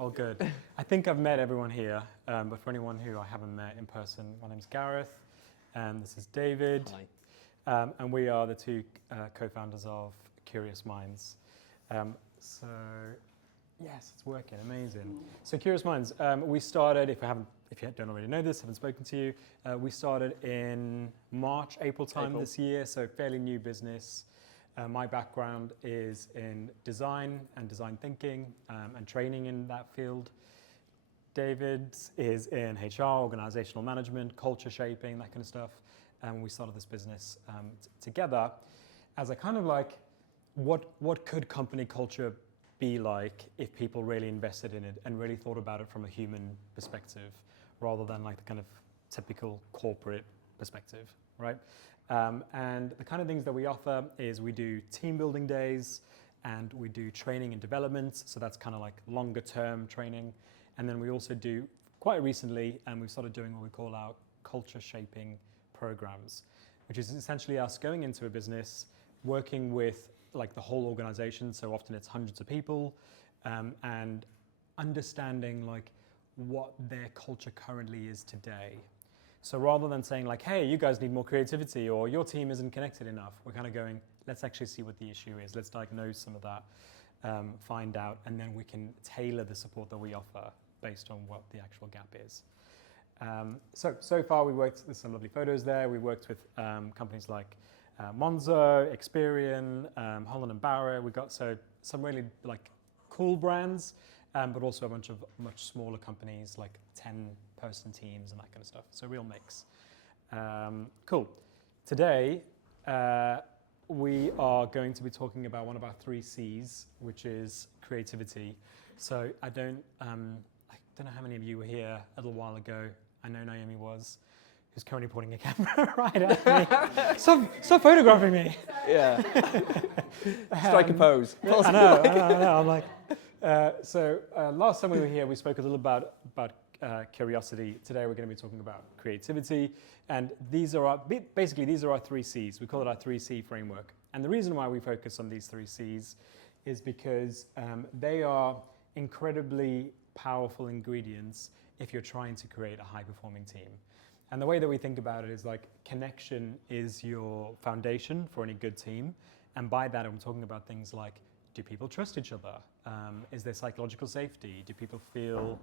All good. I think I've met everyone here, but for anyone who I haven't met in person, my name's Gareth, and this is David. Hi. And we are the two co-founders of Curious Minds. So, yes, it's working, amazing. So Curious Minds, we started, if you don't already know this, haven't spoken to you, we started in March, April time this year, so fairly new business. My background is in design and design thinking and training in that field. David's is in HR, organizational management, culture shaping, that kind of stuff. And we started this business together as a kind of like, what could company culture be like if people really invested in it and really thought about it from a human perspective rather than like the kind of typical corporate perspective, right? And the kind of things that we offer is we do team building days and we do training and development. So that's kind of like longer term training. And then we also do, quite recently, and we've started doing what we call our culture shaping programs, which is essentially us going into a business, working with like the whole organization. So often it's hundreds of people, and understanding like what their culture currently is today. So rather than saying like, hey, you guys need more creativity or your team isn't connected enough, we're kind of going, let's actually see what the issue is. Let's diagnose some of that, find out, and then we can tailor the support that we offer based on what the actual gap is. So far we worked, there's some lovely photos there. We worked with companies like Monzo, Experian, Holland & Barrett. We got some really like cool brands, but also a bunch of much smaller companies like 10-person teams and that kind of stuff. So real mix. Cool. Today, we are going to be talking about one of our 3 C's, which is creativity. So I don't know how many of you were here a little while ago. I know Naomi was, who's currently pointing a camera right at me. Stop photographing me. Yeah. Strike a pose. I know. I'm like, last time we were here, we spoke a little about curiosity. Today we're going to be talking about creativity, and these are our 3 C's. We call it our 3C framework. And the reason why we focus on these 3 C's is because they are incredibly powerful ingredients if you're trying to create a high-performing team. And the way that we think about it is like connection is your foundation for any good team. And by that, I'm talking about things like, do people trust each other? Is there psychological safety? Do people feel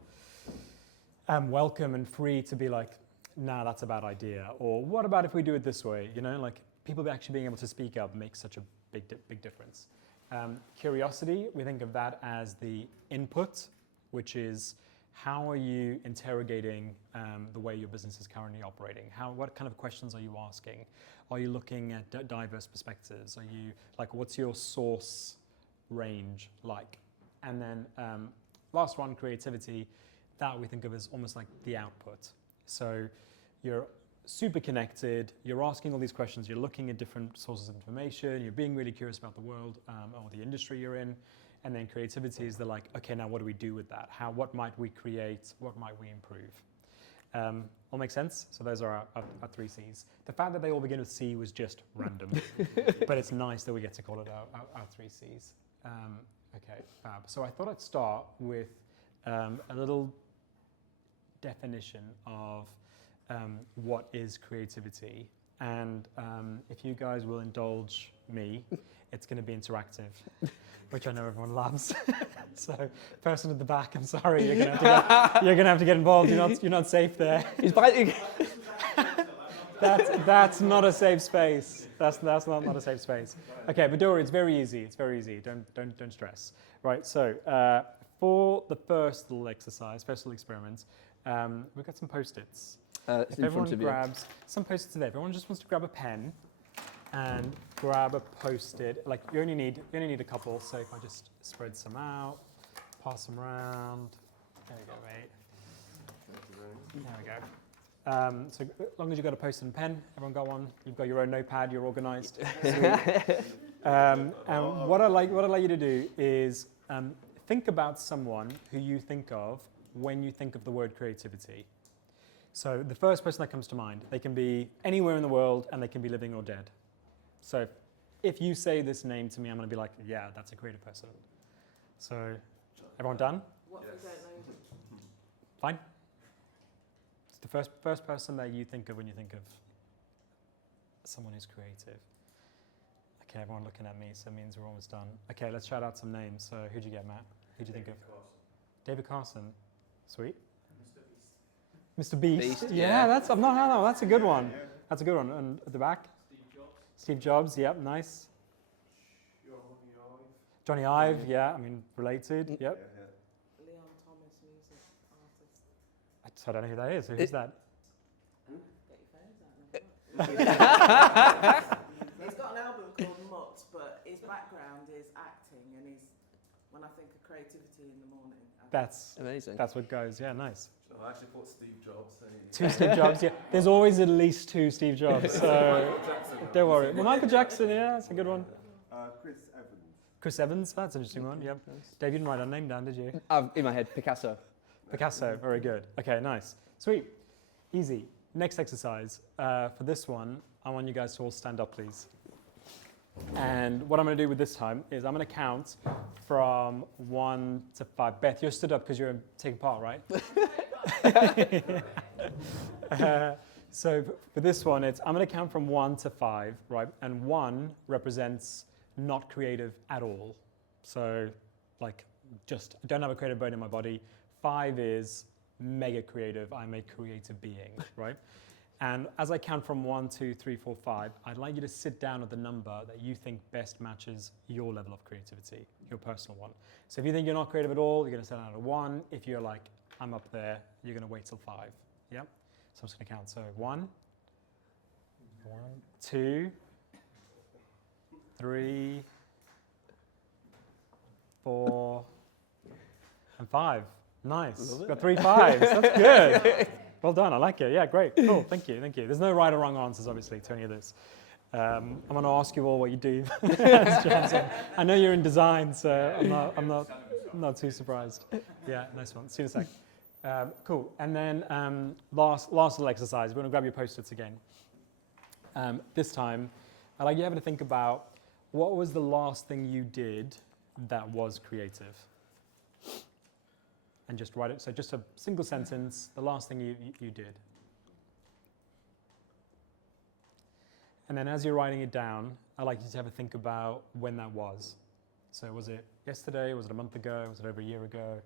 welcome and free to be like, nah, that's a bad idea? Or what about if we do it this way? You know, like people actually being able to speak up makes such a big difference. Curiosity, we think of that as the input, which is how are you interrogating the way your business is currently operating? What kind of questions are you asking? Are you looking at diverse perspectives? Are you like, what's your source range like? And then last one, creativity, that we think of as almost like the output. So you're super connected, you're asking all these questions, you're looking at different sources of information, you're being really curious about the world or the industry you're in. And then creativity is the like, okay, now what do we do with that? What might we create? What might we improve? All make sense? So those are our 3 C's. The fact that they all begin with C was just random, but it's nice that we get to call it our 3 C's. Okay, fab. So I thought I'd start with a little definition of what is creativity. And if you guys will indulge me, it's going to be interactive, which I know everyone loves. So, person at the back, I'm sorry, you're going to have to get involved. You're not safe there. He's biting. That's not a safe space. That's not a safe space. Okay, but don't worry, it's very easy. It's very easy. Don't stress. Right. So for the first little exercise, first little experiment, we've got some Post-its. If everyone grabs some Post-its today, everyone just wants to grab a pen and grab a Post-it. Like you only need a couple. So if I just spread some out, pass them around. There we go, mate. There we go. So as long as you've got a Post-it and pen, everyone got one. You've got your own notepad. You're organised. And what I'd like you to do is think about someone who you think of when you think of the word creativity. So the first person that comes to mind, they can be anywhere in the world and they can be living or dead. So if you say this name to me, I'm going to be like, yeah, that's a creative person. So everyone done? What if we don't know Fine. It's the first person that you think of when you think of someone who's creative. Okay, everyone looking at me, so it means we're almost done. Okay, let's shout out some names. So who'd you get, Matt? Who'd you think of? David Carson. Sweet. Mr. Beast. Beast, Yeah, yeah. that's that's a good one. That's a good one. And at the back? Steve Jobs, yep, nice. Johnny Ive, yeah, I mean, related, yep. Leon Thomas, music artist. I don't know who that is. Who's that? Get your phones out. He's got an album called Mutt, but his background is acting, and when I think of creativity in the morning. That's Amazing. That's what goes, yeah, nice. I actually thought Steve Jobs. Two Steve Jobs, yeah. There's always at least two Steve Jobs, so don't worry. Well, Michael Jackson, yeah, that's a good one. Chris Evans. Chris Evans, that's an interesting one, yep. Dave, you didn't write our name down, did you? In my head, Picasso. Picasso, very good. Okay, nice. Sweet. Easy. Next exercise. For this one, I want you guys to all stand up, please. And what I'm going to do with this time is I'm going to count from 1 to 5. Beth, you're stood up because you're taking part, right? So for this one, I'm going to count from 1 to 5, right? And 1 represents not creative at all. So like just don't have a creative bone in my body. 5 is mega creative. I'm a creative being, right? And as I count from 1, 2, 3, 4, 5, I'd like you to sit down at the number that you think best matches your level of creativity, your personal one. So if you think you're not creative at all, you're going to sit down at 1. If you're like, I'm up there, you're going to wait till 5. Yeah? So I'm just going to count. So 1, 2, 3, 4, and 5. Nice. Got 3 5s. That's good. Well done. I like it. Yeah, great. Cool. Thank you. Thank you. There's no right or wrong answers, obviously, to any of this. I'm going to ask you all what you do. I know you're in design, so I'm not too surprised. Yeah, nice one. See you in a sec. Cool. And then last little exercise. We're going to grab your post-its again. This time, I'd like you to have to think about what was the last thing you did that was creative. And just write it. So just a single sentence, the last thing you did. And then as you're writing it down, I'd like you to have a think about when that was. So was it yesterday? Was it a month ago? Was it over a year ago?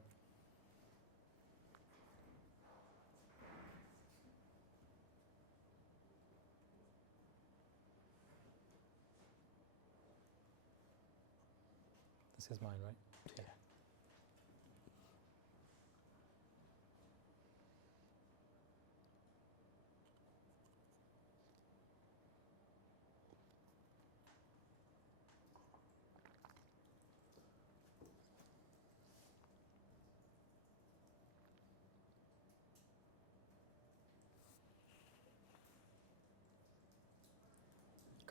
This is mine, right? Yeah.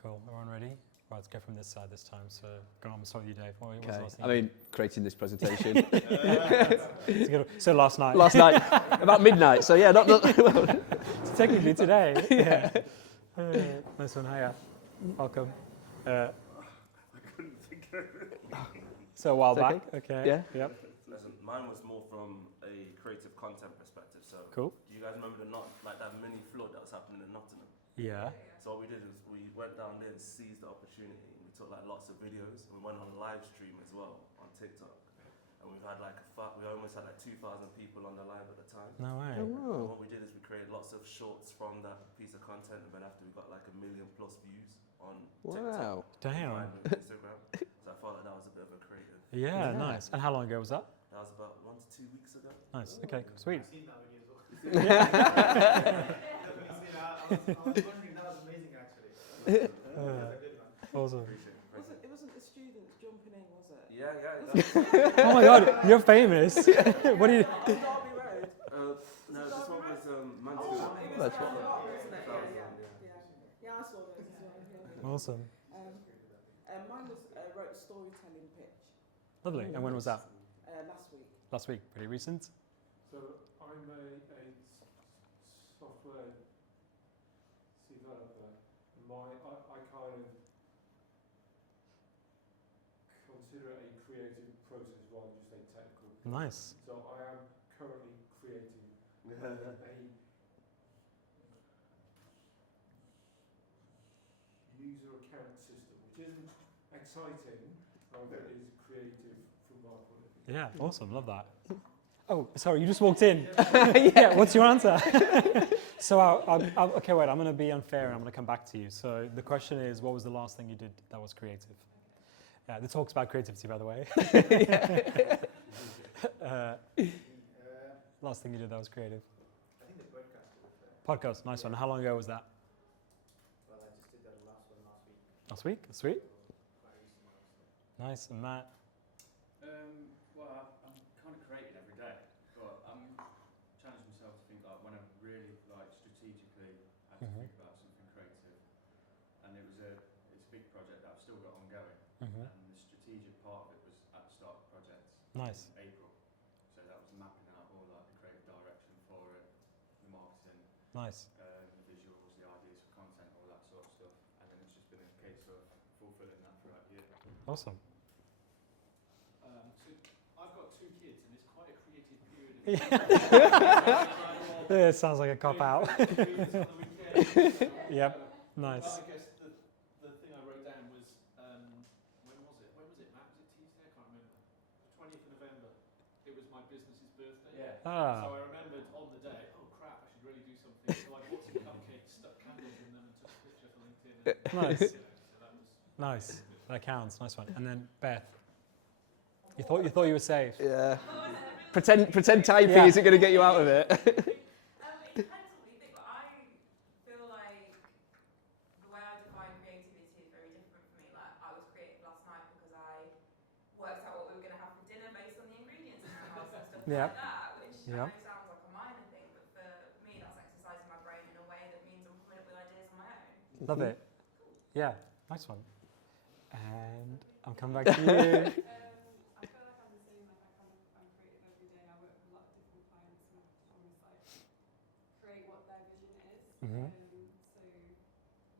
Cool. Everyone ready? Right, let's go from this side this time. So, go on, start with you, Dave. What was the last thing I mean, creating this presentation. It's a good one. So last night. Last night, about midnight. So yeah, not So technically today. Yeah. Nice one. Hiya. Welcome. I couldn't think of it. So a while It's back. Okay. Yeah. Yep. Listen, mine was more from a creative content perspective. So, Cool. do you guys remember that mini flood that was happening in Nottingham? Yeah. So what we did is we went down there and seized the opportunity. We took like lots of videos and we went on a live stream as well on TikTok. And we've had we almost had like 2,000 people on the live at the time. No way. And what we did is we created lots of shorts from that piece of content, and then after we got like 1 million+ views on Wow. TikTok, Damn. and Instagram. So I felt like that was a bit of a creative. Yeah, Yeah. nice. And how long ago was that? That was about 1 to 2 weeks ago. Nice. Okay. Cool. Sweet. I've seen that video as well. Definitely seen that. I was wondering, that was amazing actually. That's a good one. Awesome. It wasn't the students jumping in, was it? Yeah. Oh my God, you're famous. What do you? Derby Road. No, this one was Manchester. Oh, That's right. right. Yeah, I saw those as well. Yeah. Awesome. Mine was wrote storytelling pitch Lovely. And when was that? last week. Last week. Pretty recent. So I'm a software developer. I kind of consider it a creative process rather than just a technical process. Nice. So I am currently creating user account system, which isn't exciting, however it is creative from my point of view. Yeah, awesome. Love that. Oh, sorry, you just walked in. Yeah, what's your answer? So, okay, wait, I'm going to be unfair and I'm going to come back to you. So, the question is, what was the last thing you did that was creative? The talk's about creativity, by the way. Last thing you did that was creative? I think the podcast was Podcast, nice one. How long ago was that? well, I just did the last one last week. Last week? Sweet. Quite recent one, so. Nice. And Matt? Well, I'm kind of creating every day, but I'm challenging myself to think like when I really like strategically had to think about something creative, and it's a big project that I've still got ongoing, and the strategic part of it was at the start of the project Nice. in April, so that was mapping out all like the creative direction for it, the marketing, Nice. the visuals, the ideas for content, all that sort of stuff, and then it's just been a case of fulfilling that throughout the year. Awesome. So I've got 2 kids, and it's quite a creative period of time. Yeah, it sounds like a cop out. Yep. Nice. But I guess the thing I wrote down was, when was it? When was it, Matt? Was it Tuesday? I can't remember. The 20th of November. It was my business's birthday. Yeah. So Ah, I remembered on the day, oh crap, I should really do something. So I bought some cupcakes, stuck candles in them, and took a picture for LinkedIn. And, nice. so that was Nice. That counts. Nice one. And then Beth, you thought you were safe. Yeah. Pretend typing Yeah. isn't going to get you out of it. It depends what you think, but I feel like the way I define creativity is very different for me. Like, I was creative last night because I worked out what we were going to have for dinner based on the ingredients in our house and stuff Yeah. like that, which Yeah. I know sounds like a minor thing, but for me that's exercising my brain in a way that means I'm coming up with ideas on my own. Love it. Yeah. Nice one. And I'm coming back to you. I feel like I'm the same, I'm creative every day. I work with a lot of different clients and I almost create what their vision is. Mhm. So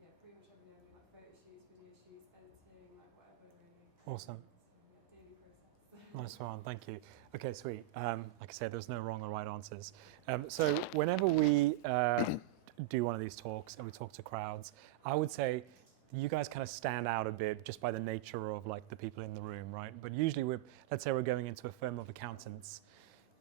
yeah, pretty much every day I do photo shoots, video shoots, editing, whatever really. Awesome. So daily process. Nice one. Thank you. Okay, sweet. Like I said, there's no wrong or right answers. So whenever we do one of these talks and we talk to crowds, I would say you guys kind of stand out a bit just by the nature of like the people in the room, right? But usually let's say we're going into a firm of accountants.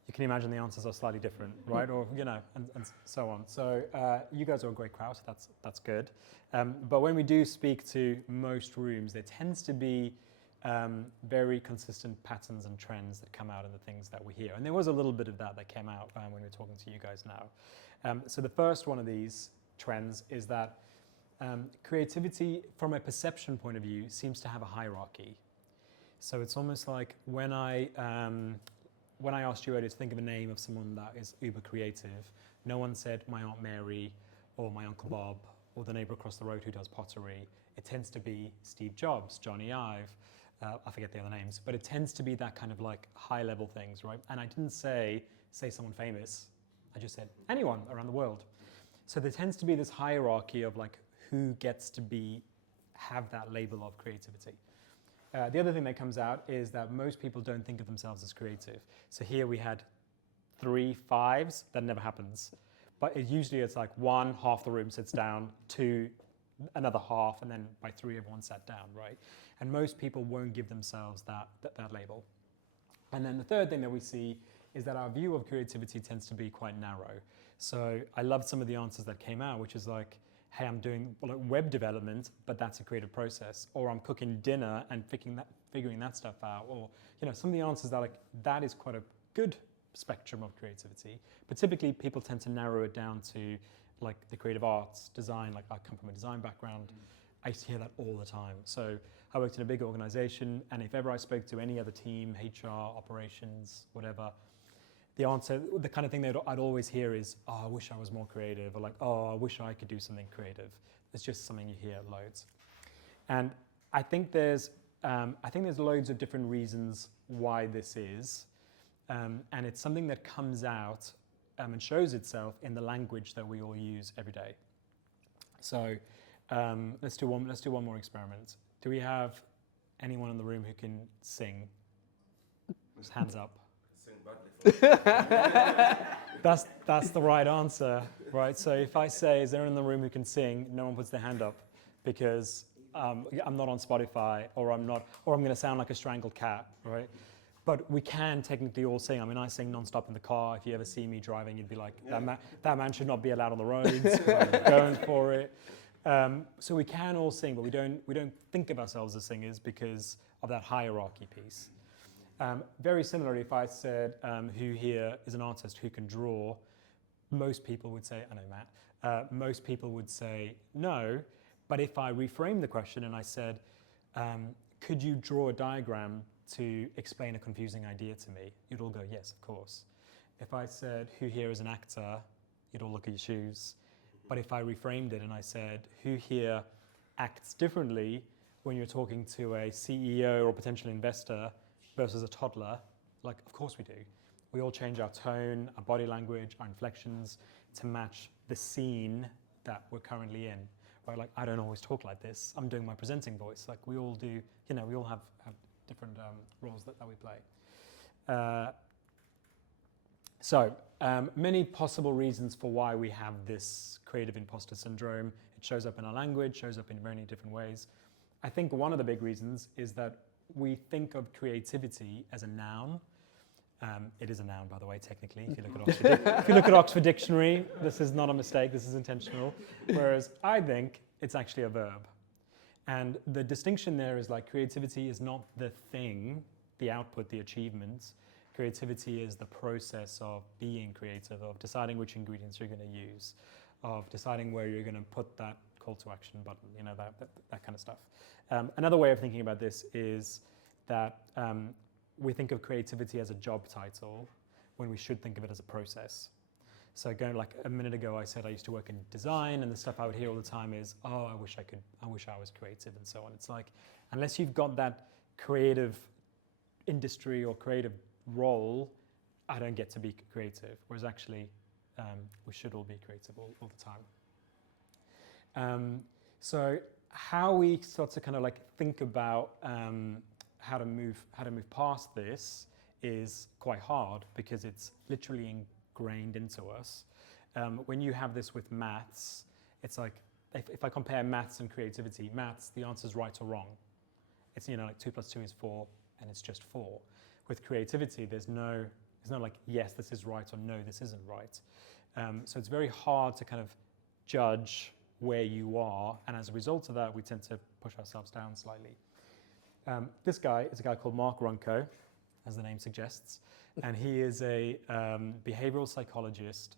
You can imagine the answers are slightly different, right? Or, and so on. So you guys are a great crowd, so that's good. But when we do speak to most rooms, there tends to be very consistent patterns and trends that come out in the things that we hear. And there was a little bit of that came out when we were talking to you guys now. So the first one of these trends is that creativity, from a perception point of view, seems to have a hierarchy. So it's almost like when I asked you earlier to think of a name of someone that is uber creative, no one said my Aunt Mary or my Uncle Bob or the neighbor across the road who does pottery. It tends to be Steve Jobs, Johnny Ive, I forget the other names, but it tends to be that kind of like high level things, right? And I didn't say someone famous, I just said anyone around the world. So there tends to be this hierarchy of like who gets to have that label of creativity. The other thing that comes out is that most people don't think of themselves as creative. So here we had 3 5s, that never happens. But usually it's like 1, half the room sits down, 2, another half, and then by 3 everyone sat down, right? And most people won't give themselves that label. And then the third thing that we see is that our view of creativity tends to be quite narrow. So I loved some of the answers that came out, which is like, hey, I'm doing web development, but that's a creative process. Or I'm cooking dinner and figuring that stuff out. Or some of the answers that that is quite a good spectrum of creativity. But typically people tend to narrow it down to like the creative arts, design. Like I come from a design background. I used to hear that all the time. So I worked in a big organization, and if ever I spoke to any other team, HR, operations, whatever, the answer, the kind of thing that I'd always hear is, oh, I wish I was more creative, or like, oh, I wish I could do something creative. It's just something you hear loads. And I think there's loads of different reasons why this is. And it's something that comes out and shows itself in the language that we all use every day. So let's do one more experiment. Do we have anyone in the room who can sing? Just hands up. Sing badly. That's the right answer, right? So if I say, is there anyone in the room who can sing? No one puts their hand up because I'm not on Spotify, or I'm going to sound like a strangled cat, right? But we can technically all sing. I mean, I sing non-stop in the car. If you ever see me driving, you'd be like, that man should not be allowed on the roads. I'm going for it. So we can all sing, but we don't think of ourselves as singers because of that hierarchy piece. Very similarly, if I said, who here is an artist who can draw, most people would say, I know Matt, most people would say no. But if I reframe the question and I said, could you draw a diagram to explain a confusing idea to me? You'd all go, yes, of course. If I said, who here is an actor? You'd all look at your shoes. But if I reframed it and I said, who here acts differently when you're talking to a CEO or potential investor versus a toddler? Like, of course we do. We all change our tone, our body language, our inflections to match the scene that we're currently in. Right? Like, I don't always talk like this. I'm doing my presenting voice. Like, we all do, we all have different roles that we play. So many possible reasons for why we have this creative imposter syndrome. It shows up in our language, shows up in many different ways. I think one of the big reasons is that we think of creativity as a noun. It is a noun, by the way, technically. If you look at Oxford Dictionary, this is not a mistake, this is intentional. Whereas I think it's actually a verb. And the distinction there is like creativity is not the thing, the output, the achievement. Creativity is the process of being creative, of deciding which ingredients you're going to use, of deciding where you're going to put that call to action button, that kind of stuff. Another way of thinking about this is that we think of creativity as a job title when we should think of it as a process. So going like a minute ago, I said I used to work in design, and the stuff I would hear all the time is, oh, I wish I was creative, and so on. It's like, unless you've got that creative industry or creative role, I don't get to be creative. Whereas actually, we should all be creative all the time. So how we start to kind of like think about how to move past this is quite hard because it's literally ingrained into us. When you have this with maths, it's like if I compare maths and creativity, maths, the answer is right or wrong. It's like 2 + 2 is 4, and it's just 4. With creativity, there's no like yes, this is right, or no, this isn't right. So it's very hard to kind of judge where you are, and as a result of that, we tend to push ourselves down slightly. This guy is a guy called Mark Runco, as the name suggests, and he is a behavioral psychologist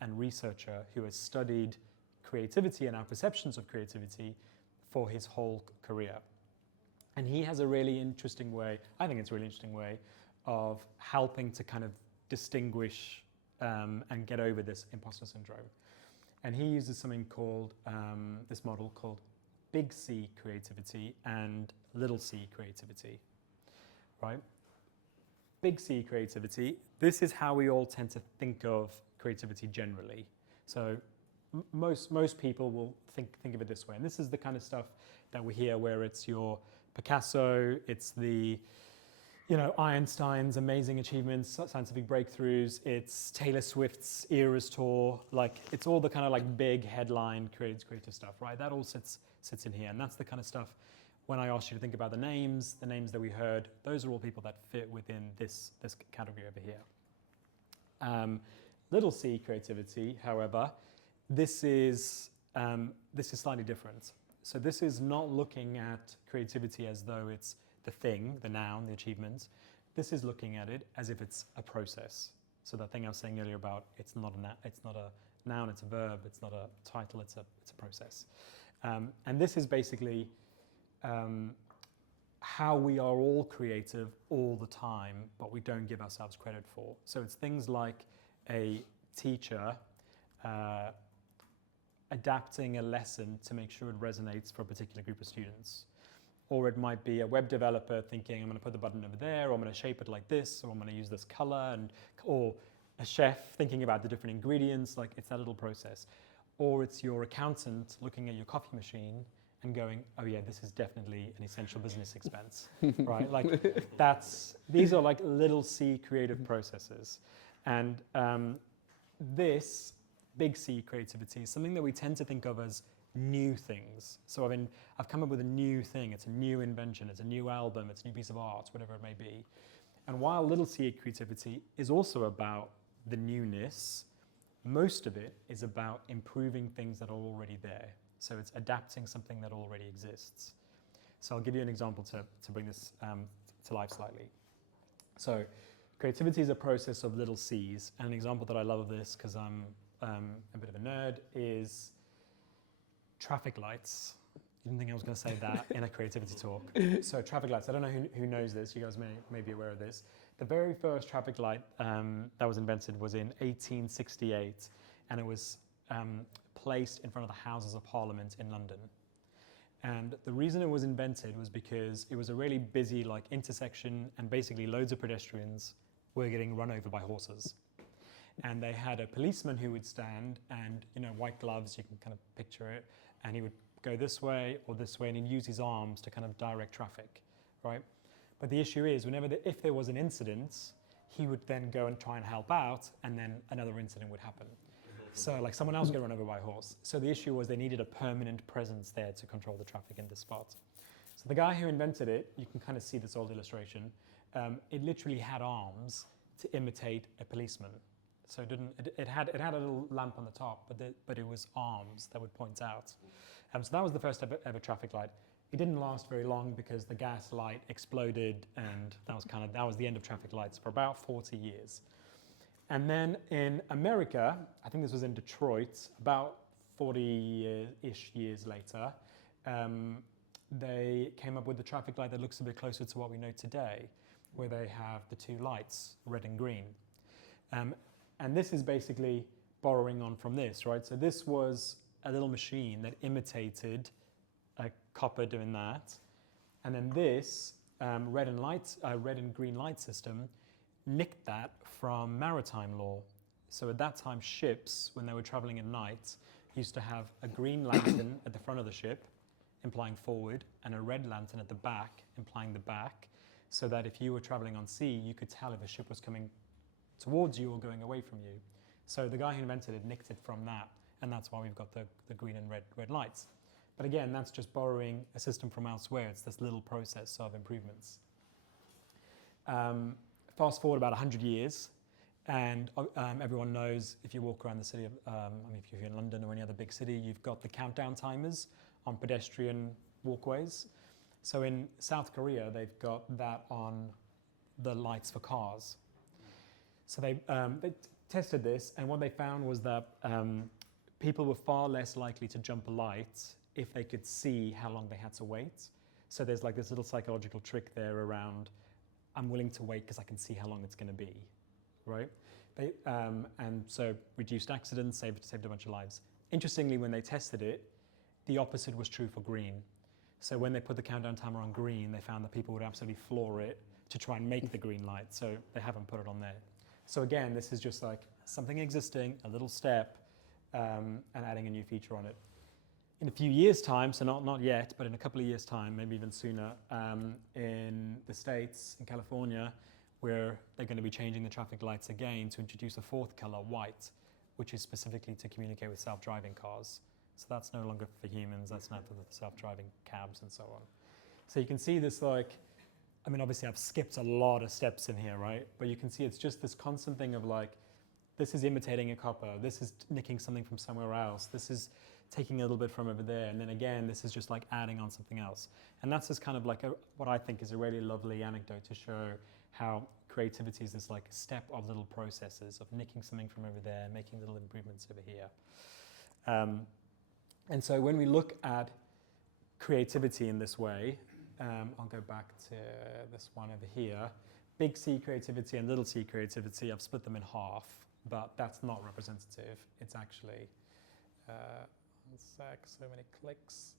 and researcher who has studied creativity and our perceptions of creativity for his whole career. And he has a really interesting way, I think it's a really interesting way, of helping to kind of distinguish and get over this imposter syndrome. And he uses something called, this model called big C creativity and little c creativity, right? Big C creativity, this is how we all tend to think of creativity generally. So most people will think of it this way. And this is the kind of stuff that we hear where it's your Picasso, it's the Einstein's amazing achievements, scientific breakthroughs, it's Taylor Swift's Eras tour, like it's all the kind of like big headline creative stuff, right? That all sits in here, and that's the kind of stuff. When I asked you to think about the names that we heard, those are all people that fit within this category over here. Little c creativity, however, this is slightly different. So this is not looking at creativity as though it's the thing, the noun, the achievement. This is looking at it as if it's a process. So that thing I was saying earlier about it's not a noun, it's a verb, it's not a title, it's a process. And this is basically how we are all creative all the time, but we don't give ourselves credit for. So it's things like a teacher adapting a lesson to make sure it resonates for a particular group of students. Or it might be a web developer thinking, I'm going to put the button over there, or I'm going to shape it like this, or I'm going to use this color, or a chef thinking about the different ingredients, like it's that little process. Or it's your accountant looking at your coffee machine and going, oh yeah, this is definitely an essential business expense, right? Like these are like little c creative processes. And this big C creativity is something that we tend to think of as new things. So I've come up with a new thing. It's a new invention. It's a new album. It's a new piece of art, whatever it may be. And while little C creativity is also about the newness, most of it is about improving things that are already there. So it's adapting something that already exists. So I'll give you an example to bring this to life slightly. So creativity is a process of little C's. And an example that I love of this, because I'm a bit of a nerd, is traffic lights. You didn't think I was going to say that in a creativity talk. So traffic lights, I don't know who knows this. You guys may be aware of this. The very first traffic light that was invented was in 1868, and it was placed in front of the Houses of Parliament in London. And the reason it was invented was because it was a really busy intersection, and basically loads of pedestrians were getting run over by horses. And they had a policeman who would stand, and white gloves, you can kind of picture it, and he would go this way or this way, and he'd use his arms to kind of direct traffic, right? But the issue is, if there was an incident, he would then go and try and help out, and then another incident would happen. So someone else would get run over by a horse. So the issue was they needed a permanent presence there to control the traffic in this spot. So the guy who invented it, you can kind of see this old illustration, it literally had arms to imitate a policeman. So it had a little lamp on the top, but it was arms that would point out. So that was the first ever traffic light. It didn't last very long because the gas light exploded, and that was the end of traffic lights for about 40 years. And then in America, I think this was in Detroit, about 40-ish years later, they came up with the traffic light that looks a bit closer to what we know today, where they have the two lights, red and green. And this is basically borrowing on from this, right? So this was a little machine that imitated a copper doing that. And then this red and green light system nicked that from maritime law. So at that time, ships, when they were traveling at night, used to have a green lantern at the front of the ship, implying forward, and a red lantern at the back, implying the back, so that if you were traveling on sea, you could tell if a ship was coming towards you or going away from you. So the guy who invented it nicked it from that, and that's why we've got the green and red lights. But again, that's just borrowing a system from elsewhere. It's this little process of improvements. Fast forward about 100 years, and everyone knows, if you walk around the city of, if you're in London or any other big city, you've got the countdown timers on pedestrian walkways. So in South Korea, they've got that on the lights for cars. So they tested this, and what they found was that people were far less likely to jump a light if they could see how long they had to wait. So there's this little psychological trick there around, I'm willing to wait because I can see how long it's going to be, right? And so reduced accidents, saved a bunch of lives. Interestingly, when they tested it, the opposite was true for green. So when they put the countdown timer on green, they found that people would absolutely floor it to try and make the green light. So they haven't put it on there. So again, this is just something existing, a little step, and adding a new feature on it. In a few years' time, so not yet, but in a couple of years' time, maybe even sooner, in the States, in California, where they're going to be changing the traffic lights again to introduce a fourth color, white, which is specifically to communicate with self-driving cars. So that's no longer for humans, that's now for the self-driving cabs and so on. So you can see this obviously I've skipped a lot of steps in here, right? But you can see it's just this constant thing of this is imitating a copper, this is nicking something from somewhere else, this is taking a little bit from over there, and then again, this is just adding on something else. And that's just kind of what I think is a really lovely anecdote to show how creativity is this step of little processes of nicking something from over there, making little improvements over here. And so when we look at creativity in this way, I'll go back to this one over here. Big C creativity and little c creativity, I've split them in half, but that's not representative. It's actually, one sec, so many clicks.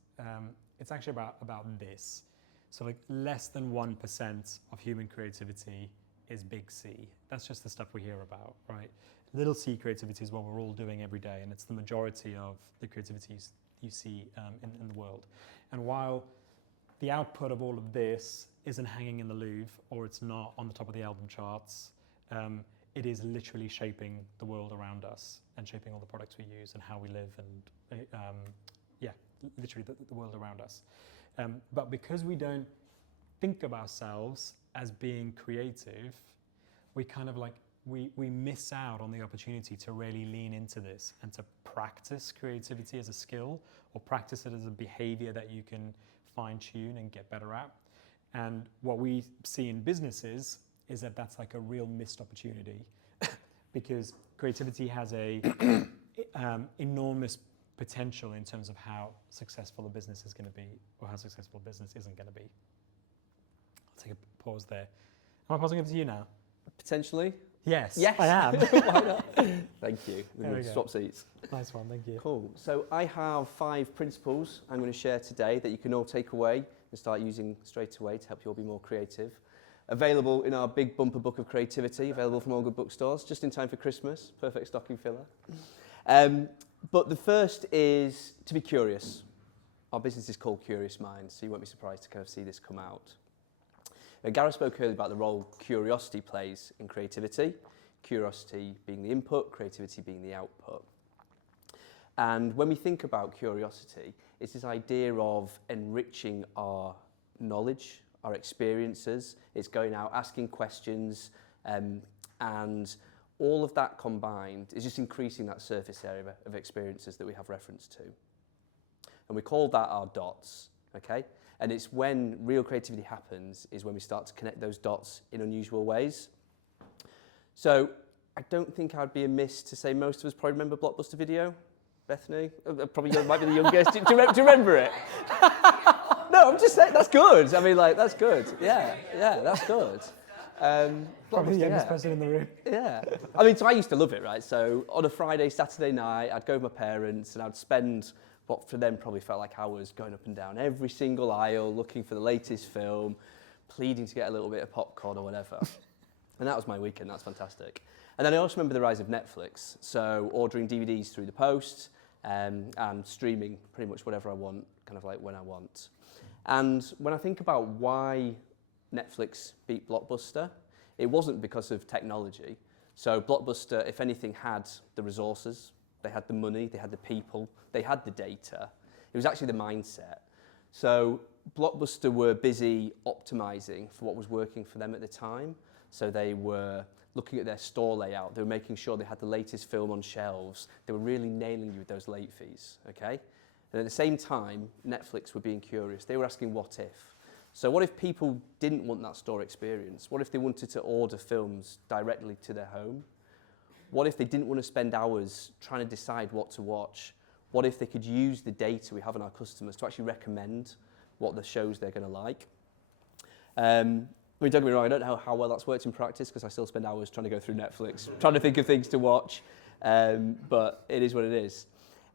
It's actually about this. So less than 1% of human creativity is big C. That's just the stuff we hear about, right? Little c creativity is what we're all doing every day, and it's the majority of the creativity you see in the world. And while the output of all of this isn't hanging in the Louvre, or it's not on the top of the album charts, it is literally shaping the world around us and shaping all the products we use and how we live and literally the world around us. But because we don't think of ourselves as being creative, we kind of like, we miss out on the opportunity to really lean into this and to practice creativity as a skill, or practice it as a behavior that you can fine tune and get better at. And what we see in businesses is that that's like a real missed opportunity because creativity has a enormous potential in terms of how successful a business is going to be, or how successful a business isn't going to be. I'll take a pause there. Am I pausing over to you now? Potentially. Yes, Yes. I am. Why not? Thank you. There we go. Swap seats. Nice one, thank you. Cool. So I have 5 principles I'm going to share today that you can all take away and start using straight away to help you all be more creative. Available in our big bumper book of creativity, available from all good bookstores, just in time for Christmas. Perfect stocking filler. But the first is to be curious. Our business is called Curious Minds, so you won't be surprised to kind of see this come out. Gareth spoke earlier about the role curiosity plays in creativity. Curiosity being the input, creativity being the output. And when we think about curiosity, it's this idea of enriching our knowledge, our experiences. It's going out, asking questions, and all of that combined is just increasing that surface area of experiences that we have reference to. And we call that our dots, okay? And it's when real creativity happens is when we start to connect those dots in unusual ways. So I don't think I'd be amiss to say most of us probably remember Blockbuster Video. Bethany? Probably you might be the youngest. Do you remember it? No, I'm just saying, that's good. I mean, like, that's good. Yeah, that's good. Probably the youngest person in the room. Yeah. I mean, so I used to love it, right? So on a Friday, Saturday night, I'd go with my parents and I'd spend what for them probably felt like hours going up and down every single aisle, looking for the latest film, pleading to get a little bit of popcorn or whatever. And that was my weekend. That's fantastic. And then I also remember the rise of Netflix. So ordering DVDs through the post and streaming pretty much whatever I want, kind of like when I want. And when I think about why Netflix beat Blockbuster, it wasn't because of technology. So Blockbuster, if anything, had the resources, they had the money, they had the people, they had the data. It was actually the mindset. So Blockbuster were busy optimizing for what was working for them at the time. So they were looking at their store layout, they were making sure they had the latest film on shelves, they were really nailing you with those late fees, okay? And at the same time, Netflix were being curious. They were asking what if. So what if people didn't want that store experience? What if they wanted to order films directly to their home? What if they didn't want to spend hours trying to decide what to watch? What if they could use the data we have on our customers to actually recommend what the shows they're going to like? I mean, don't get me wrong, I don't know how well that's worked in practice because I still spend hours trying to go through Netflix, trying to think of things to watch, but it is what it is.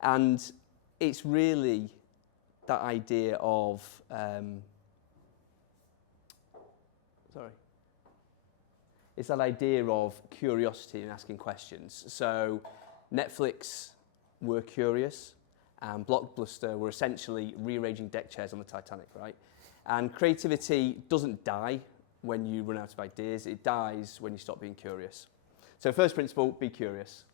And it's really that idea of, it's that idea of curiosity and asking questions. So Netflix were curious and Blockbuster were essentially rearranging deck chairs on the Titanic, right? And creativity doesn't die when you run out of ideas, it dies when you stop being curious. So first principle, be curious.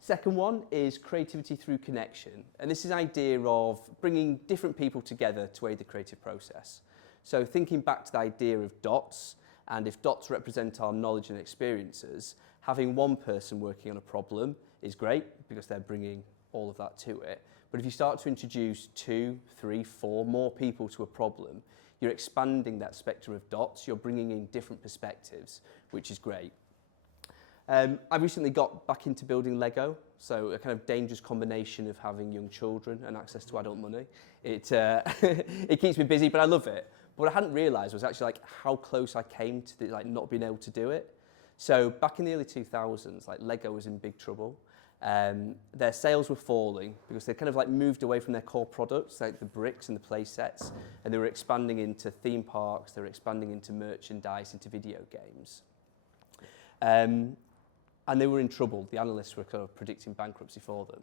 Second one is creativity through connection. And this is the idea of bringing different people together to aid the creative process. So thinking back to the idea of dots, and if dots represent our knowledge and experiences, having one person working on a problem is great because they're bringing all of that to it. But if you start to introduce 2, 3, 4 more people to a problem, you're expanding that spectrum of dots, you're bringing in different perspectives, which is great. I recently got back into building Lego, so a kind of dangerous combination of having young children and access to adult money. It keeps me busy, but I love it. But what I hadn't realised was actually like how close I came to not being able to do it. So back in the early 2000s, like Lego was in big trouble. Their sales were falling because they kind of like moved away from their core products, like the bricks and the play sets, and they were expanding into theme parks, they were expanding into merchandise, into video games. And they were in trouble. The analysts were kind of predicting bankruptcy for them.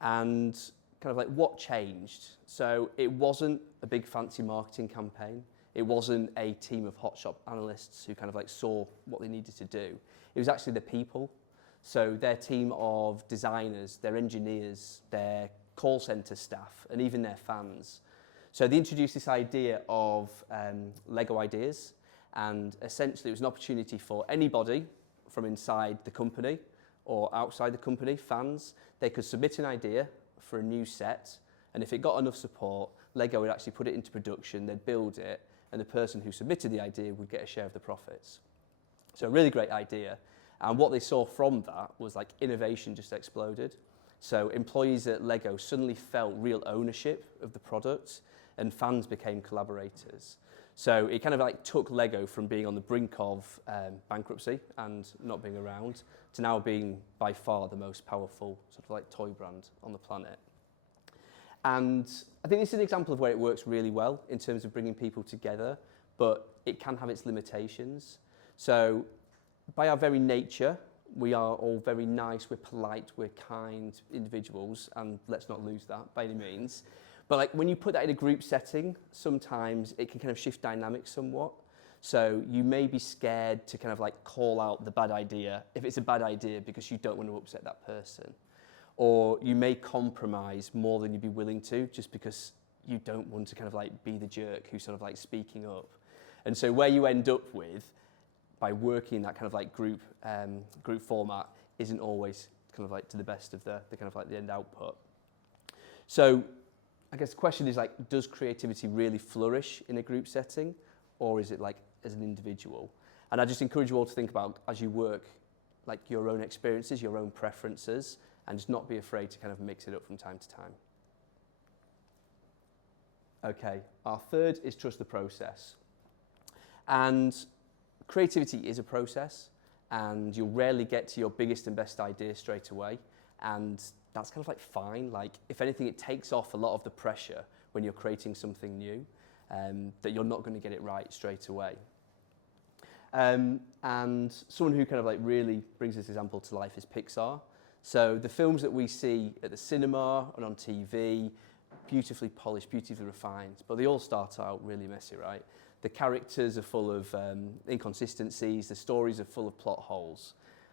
And kind of like what changed? So it wasn't a big fancy marketing campaign. It wasn't a team of hotshot analysts who kind of like saw what they needed to do. It was actually the people. So their team of designers, their engineers, their call center staff, and even their fans. So they introduced this idea of Lego ideas, and essentially it was an opportunity for anybody from inside the company or outside the company, fans, they could submit an idea for a new set, and if it got enough support, Lego would actually put it into production, they'd build it, and the person who submitted the idea would get a share of the profits. So a really great idea. And what they saw from that was like innovation just exploded. So employees at Lego suddenly felt real ownership of the product, and fans became collaborators. So it kind of like took Lego from being on the brink of bankruptcy and not being around to now being by far the most powerful sort of like toy brand on the planet. And I think this is an example of where it works really well in terms of bringing people together, but it can have its limitations. So by our very nature, we are all very nice, we're polite, we're kind individuals, and let's not lose that by any means. But like when you put that in a group setting, sometimes it can kind of shift dynamics somewhat. So you may be scared to kind of like call out the bad idea if it's a bad idea because you don't want to upset that person. Or you may compromise more than you'd be willing to just because you don't want to kind of like be the jerk who's sort of like speaking up. And so where you end up with by working in that kind of like group format isn't always kind of like to the best of the kind of like the end output. So I guess the question is like, does creativity really flourish in a group setting, or is it like as an individual? And I just encourage you all to think about as you work like your own experiences, your own preferences, and just not be afraid to kind of mix it up from time to time. Okay, our third is trust the process. And creativity is a process, and you'll rarely get to your biggest and best idea straight away, and that's kind of like fine. Like if anything, it takes off a lot of the pressure when you're creating something new, that you're not going to get it right straight away. And someone who kind of like really brings this example to life is Pixar. So the films that we see at the cinema and on TV, beautifully polished, beautifully refined, but they all start out really messy, right? The characters are full of inconsistencies, the stories are full of plot holes.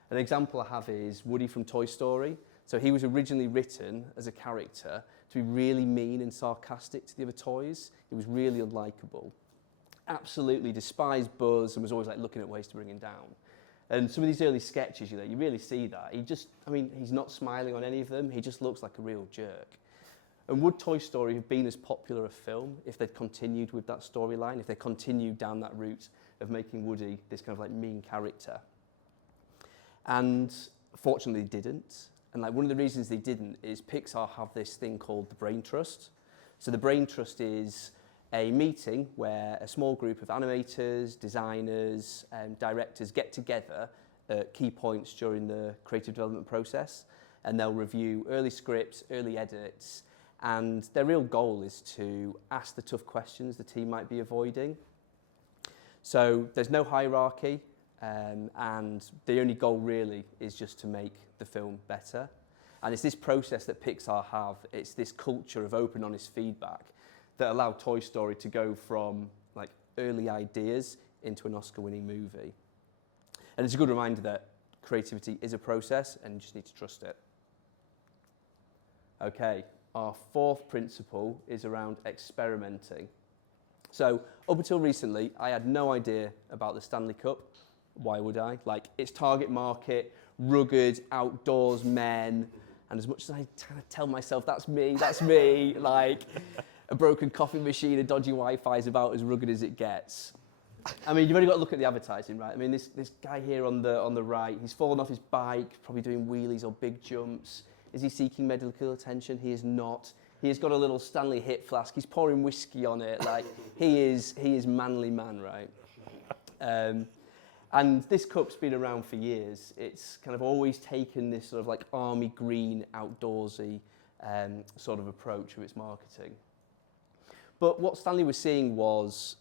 An example I have is Woody from Toy Story. So he was originally written as a character to be really mean and sarcastic to the other toys. He was really unlikable. Absolutely despised Buzz and was always like looking at ways to bring him down. And some of these early sketches, you know, you really see that. He's not smiling on any of them. He just looks like a real jerk. And would Toy Story have been as popular a film if they'd continued with that storyline, if they continued down that route of making Woody this kind of like mean character? And fortunately they didn't. And like one of the reasons they didn't is Pixar have this thing called the Brain Trust. So the Brain Trust is a meeting where a small group of animators, designers, and directors get together at key points during the creative development process, and they'll review early scripts, early edits, and their real goal is to ask the tough questions the team might be avoiding. So there's no hierarchy, and the only goal really is just to make the film better. And it's this process that Pixar have. It's this culture of open, honest feedback that allowed Toy Story to go from like early ideas into an Oscar-winning movie. And it's a good reminder that creativity is a process and you just need to trust it. Okay, our fourth principle is around experimenting. So up until recently, I had no idea about the Stanley Cup. Why would I? Like, its target market, rugged, outdoors men, and as much as I tell myself, that's me, like, a broken coffee machine, a dodgy Wi-Fi is about as rugged as it gets. I mean, you've only got to look at the advertising, right? I mean, this guy here on the right, he's fallen off his bike, probably doing wheelies or big jumps. Is he seeking medical attention? He is not. He has got a little Stanley hip flask. He's pouring whiskey on it. Like, he is manly man, right? And this cup's been around for years. It's kind of always taken this sort of like army green, outdoorsy sort of approach with its marketing. But what Stanley was seeing was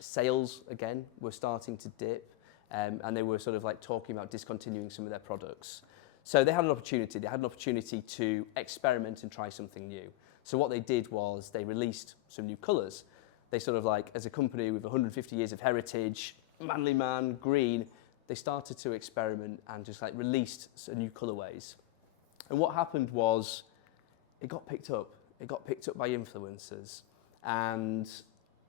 sales, again, were starting to dip, and they were sort of like talking about discontinuing some of their products. So they had an opportunity. They had an opportunity to experiment and try something new. So what they did was they released some new colours. they sort of like, as a company with 150 years of heritage, manly man, green, they started to experiment and just like released some new colourways. And what happened was it got picked up. It got picked up by influencers, and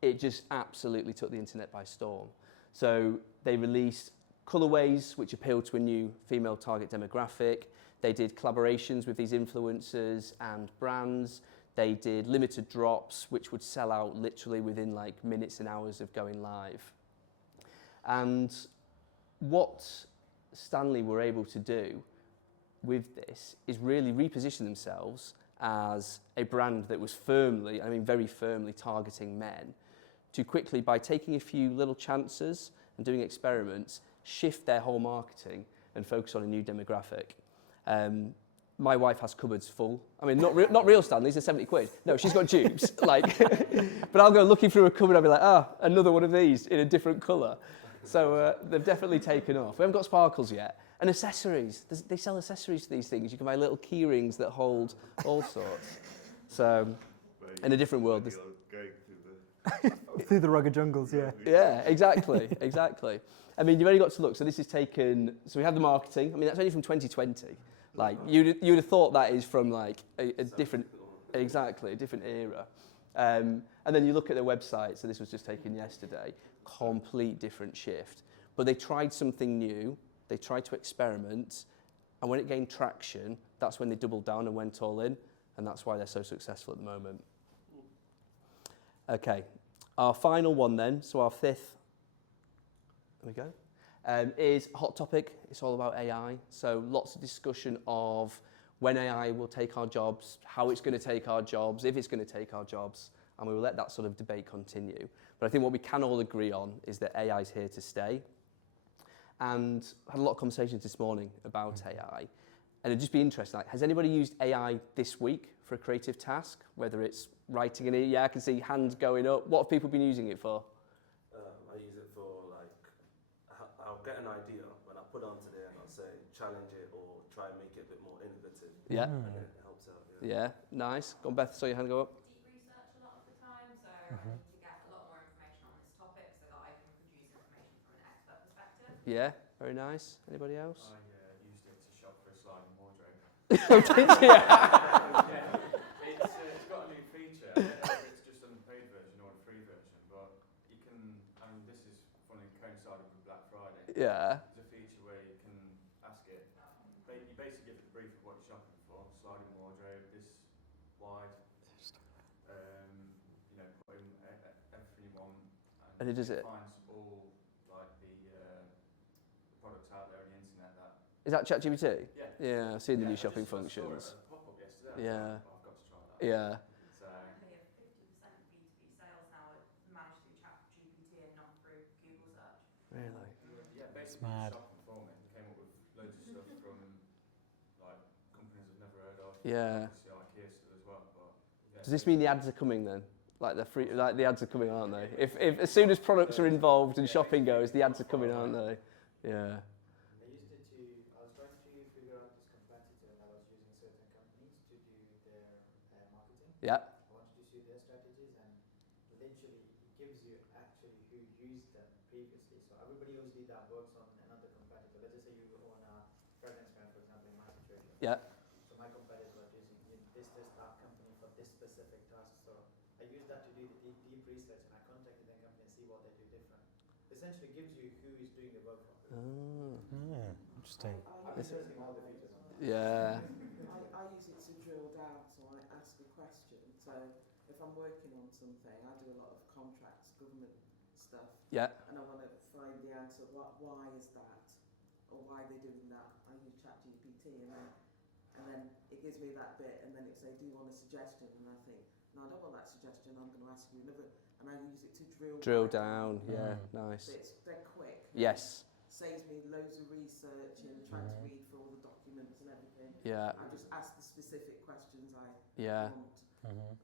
it just absolutely took the internet by storm. So they released colourways which appealed to a new female target demographic. They did collaborations with these influencers and brands. They did limited drops which would sell out literally within like minutes and hours of going live. And what Stanley were able to do with this is really reposition themselves as a brand that was firmly, I mean very firmly targeting men, to quickly, by taking a few little chances and doing experiments, shift their whole marketing and focus on a new demographic. My wife has cupboards full. I mean, not real Stanleys, they're 70 quid. No, she's got dupes. Like, but I'll go looking through a cupboard, I'll be like, another one of these in a different colour. So they've definitely taken off. We haven't got sparkles yet. And accessories. They sell accessories to these things. You can buy little key rings that hold all sorts. So, in a different world. Through the rugged jungles, yeah. Yeah, exactly, exactly. I mean, you've only got to look. So this is taken, so we have the marketing. I mean, that's only from 2020. Like, you'd have thought that is from like a different, exactly, a different era. And then you look at their website, so this was just taken yesterday, complete different shift. But they tried something new, they tried to experiment, and when it gained traction, that's when they doubled down and went all in, and that's why they're so successful at the moment. Okay, our final one then, so our fifth, there we go, is hot topic. It's all about AI. So lots of discussion of when AI will take our jobs, how it's going to take our jobs, if it's going to take our jobs, and we will let that sort of debate continue. But I think what we can all agree on is that AI is here to stay. And I had a lot of conversations this morning about AI. And it'd just be interesting, like, has anybody used AI this week for a creative task? Whether it's writing an yeah, I can see hands going up. What have people been using it for? I use it for, like, I'll get an idea when I put it onto there and I'll say challenge it or try and make it a bit more innovative. Yeah. And it helps out. Yeah, nice. Go on, Beth, saw your hand go up. Deep research a lot of the time, so I need to get a lot more information on this topic so that I can produce information from an expert perspective. Yeah, very nice. Anybody else? I used it to shop for a sliding wardrobe. Did you? It's got a new feature. I don't know if it's just on the paid version or the free version, but you can, I mean, this is funny, coincided with Black Friday. Yeah. There's a feature where you can ask it, you basically give it the brief of what you're shopping for, sliding wardrobe, this wide, you know, put in everything you want. And it does it? Finds all, like, the products out there on the internet that... Is that ChatGPT? Yeah. Yeah, I've seen the new I shopping saw it functions. pop up yesterday. Yeah. I've got to try that. Yeah. So, Only 50% of B2B sales now are managed through ChatGPT and not through Google search. Really? yeah, It's basically mad. shopping for me. Came up with loads of stuff from, like, companies I've never heard of. Yeah. Obviously, IKEA still as well, but... Yeah, Does this mean the ads are coming then? Like the ads are coming, aren't they? If as soon as products are involved and shopping goes, the ads are coming, aren't they? Yeah. I used it to, I was trying to figure out this competitor that was using certain companies to do their marketing. Yeah. I wanted to see their strategies, and literally it gives you actually who used them previously. So everybody usually that works on another competitor. Let's just say you own a fragrance brand, for example, in my situation. Yeah. So my competitor was using that company for this specific task. So I used that to do the deep research, and I contacted that company and see what they do different. Essentially gives you who is doing the work for you. Interesting. I'm interested in all the features on it. Yeah. I use it to drill down, so I ask a question. So if I'm working on something, I do a lot of contracts, government stuff, Yeah. and I want to find the answer. Why is that, or why are they doing that? I use ChatGPT, and then it gives me that bit, and then it say, "Do you want a suggestion?" And I think, "No, I don't want that suggestion. I'm going to ask you another." And I use it to drill Drill down. Yeah. Nice. They're quick. Yes. Saves me loads of research and trying to read through all the documents and everything. Yeah. I just ask the specific questions I Yeah. want.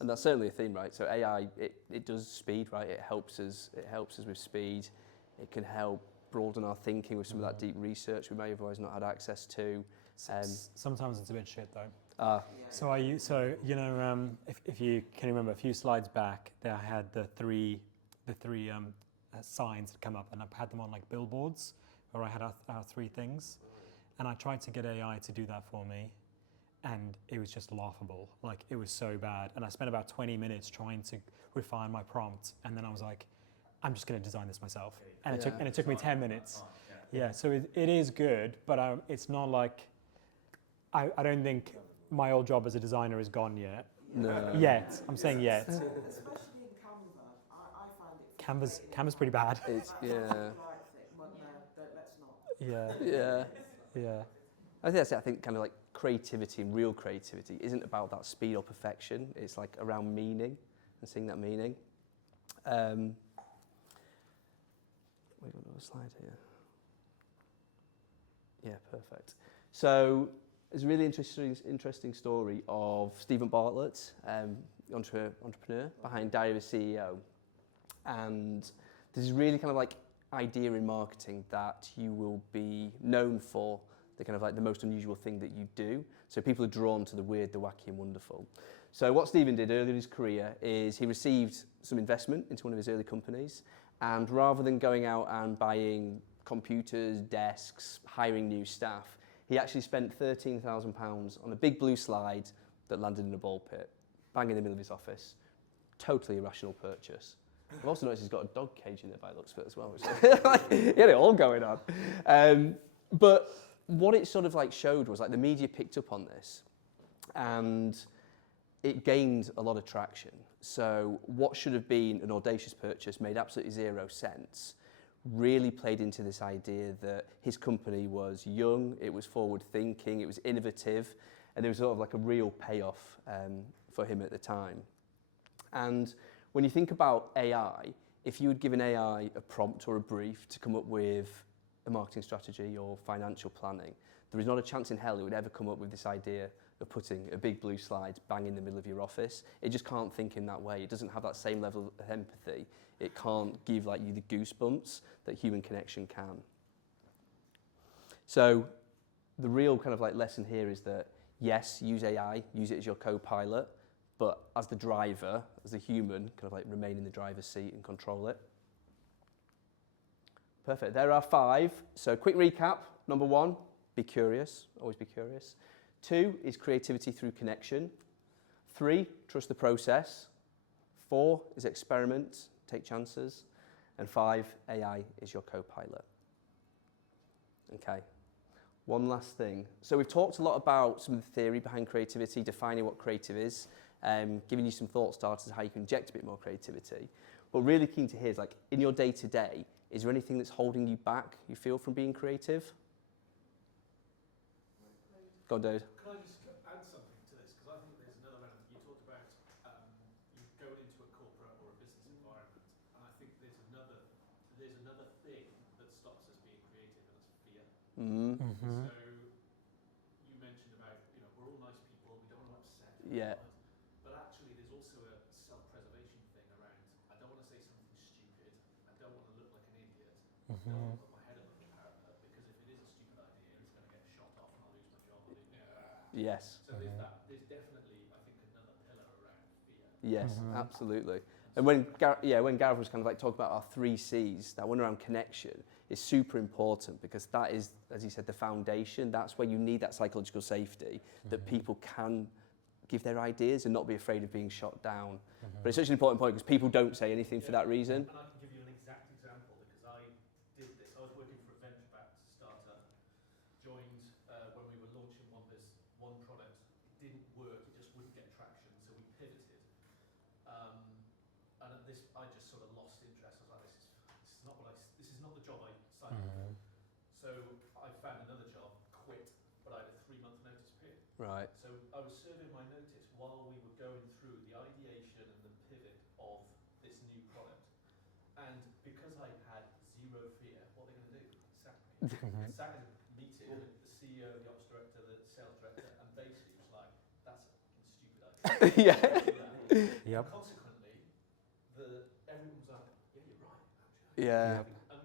And that's certainly a theme, right? So AI, it does speed, right? It helps us with speed. It can help broaden our thinking with some of that deep research we may have otherwise not had access to. Sometimes it's a bit shit though. Ah, So if you can remember a few slides back, there I had the three signs that come up, and I had them on like billboards, where I had our three things, and I tried to get AI to do that for me, and it was just laughable. Like, it was so bad, and I spent about 20 minutes trying to refine my prompt, and then I was like, I'm just going to design this myself, and it took me 10 minutes. Yeah, so it is good, but it's not like I don't think my old job as a designer is gone yet. no. Yet. I'm saying yet. Especially in Canva, I find it Canva's pretty bad. It's, Like, yeah. like thing, but no, let's not. Yeah. Yeah. Yeah. I think that's it. I think kind of like creativity and real creativity isn't about that speed or perfection. It's like around meaning and seeing that meaning. We've got another slide here. Yeah, perfect. So there's a really interesting story of Stephen Bartlett, entrepreneur behind Diary of a CEO. And this is really kind of like idea in marketing that you will be known for the kind of like the most unusual thing that you do. So people are drawn to the weird, the wacky and wonderful. So what Stephen did early in his career is he received some investment into one of his early companies, and rather than going out and buying computers, desks, hiring new staff, he actually spent £13,000 on a big blue slide that landed in a ball pit, bang in the middle of his office. Totally irrational purchase. I've also noticed he's got a dog cage in there by the looks of it as well. Like, he had it all going on. But what it sort of like showed was like the media picked up on this, and it gained a lot of traction. So what should have been an audacious purchase made absolutely 0 sense, really played into this idea that his company was young, it was forward thinking, it was innovative, and there was sort of like a real payoff for him at the time. And when you think about AI, if you would give an AI a prompt or a brief to come up with a marketing strategy or financial planning, there is not a chance in hell it would ever come up with this idea of putting a big blue slide bang in the middle of your office. It just can't think in that way. It doesn't have that same level of empathy. It can't give like you the goosebumps that human connection can. So the real kind of like lesson here is that yes, use AI, use it as your co-pilot, but as the driver, as a human, kind of like remain in the driver's seat and control it. Perfect. There are 5. So quick recap. Number 1, be curious. Always be curious. 2 is creativity through connection. 3, trust the process. 4 is experiment, take chances. And 5, AI is your co-pilot. Okay. One last thing. So we've talked a lot about some of the theory behind creativity, defining what creative is, giving you some thought starters on how you can inject a bit more creativity. But really keen to hear is like, in your day-to-day, is there anything that's holding you back, you feel, from being creative? Go on, David. Can I just add something to this? Because I think there's another element. You talked about you going into a corporate or a business environment, and I think there's another thing that stops us being creative, and that's fear. Mm-hmm. So you mentioned about, we're all nice people, we don't want to upset anyone, Yeah. but actually there's also a self-preservation thing around, I don't want to say something stupid, I don't want to look like an idiot, I don't want to put my head above the parapet, because if it is a stupid idea, it's going to get shot off and I'll lose my job. Yes. So there's definitely, I think, another pillar around fear. Yes, absolutely. And when Gareth was kind of like talking about our 3 C's, that one around connection is super important, because that is, as he said, the foundation. That's where you need that psychological safety, that people can give their ideas and not be afraid of being shot down. But it's such an important point, because people don't say anything for that reason. And I can give you an exact example, because I did this. I was working for a venture-backed startup, joined when we were launching one product. It didn't work, it just wouldn't get traction, so we pivoted. And at this, I just sort of lost interest. I was like, this is not the job I signed up for. So I found another job, quit, but I had a 3-month notice period. Right. So I was serving my notice while we were going through the ideation and the pivot of this new product. And because I had 0 fear, what are they going to do? Sack me. Sat in a meeting with the CEO, the ops director, the sales director, and basically was like, that's a stupid idea. Yeah. Yep. Consequently, everyone was like, yeah, you're right, actually. Yeah. And